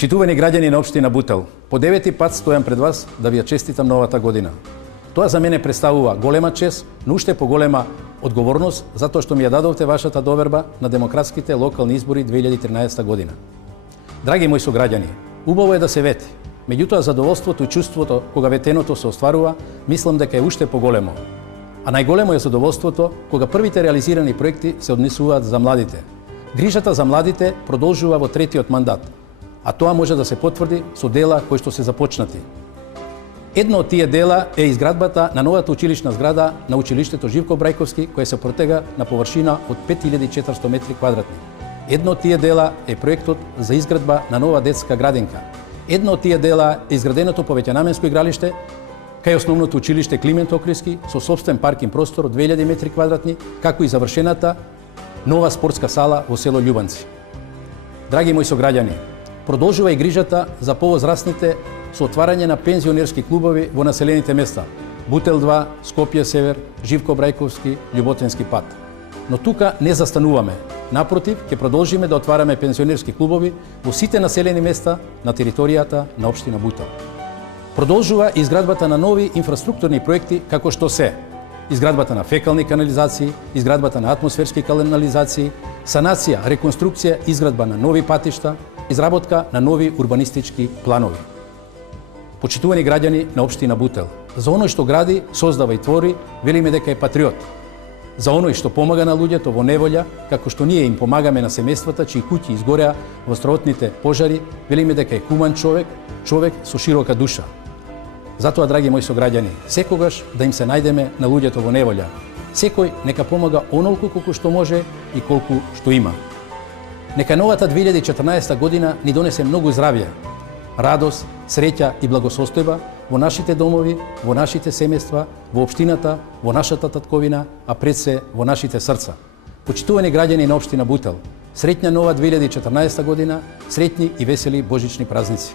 Почитувани граѓани на општина Бутел, по 9-ти пат стојам пред вас да ви ја честитам новата година. Тоа за мене представува голема чест, но уште поголема одговорност, затоа што ми ја дадовте вашата доверба на демократските локални избори 2013 година. Драги мои сограѓани, убаво е да се вети, меѓутоа задоволството и чувството кога ветеното се остварува, мислам дека е уште поголемо. А најголемо е задоволството кога првите реализирани проекти се однесуваат за младите. Грижата за младите продолжува во третиот мандат, а тоа може да се потврди со дела кои што се започнати. Едно од тие дела е изградбата на новата училишна зграда на училиштето Живко Брајковски, која се протега на површина од 5400 метри квадратни. Едно од тие дела е проектот за изградба на нова детска градинка. Едно од тие дела е изграденото повеќенаменско игралиште кај основното училиште Климент Охридски со сопствен паркинг простор од 2000 метри квадратни, како и завршената нова спортска сала во село Љубанци. Драги мои сограѓани, продолжува и грижата за повозрастните со отварање на пензионерски клубови во населените места Бутел 2, Скопје Север, Живко Брајковски, Љуботински пат. Но тука не застануваме. Напротив, ќе продолжиме да отвараме пензионерски клубови во сите населени места на територијата на општина Бутел. Продолжува и изградбата на нови инфраструктурни проекти како што се изградбата на фекални канализации, изградбата на атмосферски канализации, санација, реконструкција, изградба на нови патишта, изработка на нови урбанистички планови. Почитувани граѓани на општина Бутел, за оној што гради, создава и твори, велиме дека е патриот. За оној што помага на луѓето во неволја, како што ние им помагаме на семејствата чии куќи изгореа во стравотните пожари, велиме дека е хуман човек, човек со широка душа. Затоа, драги мои сограѓани, секогаш да им се најдеме на луѓето во неволја. Секој нека помага онолку колку што може и колку што има. Нека новата 2014 година ни донесе многу здравје, радост, среќа и благосостојба во нашите домови, во нашите семејства, во општината, во нашата татковина, а пред се во нашите срца. Почитувани граѓани на општина Бутел, среќна нова 2014 година, среќни и весели божични празници.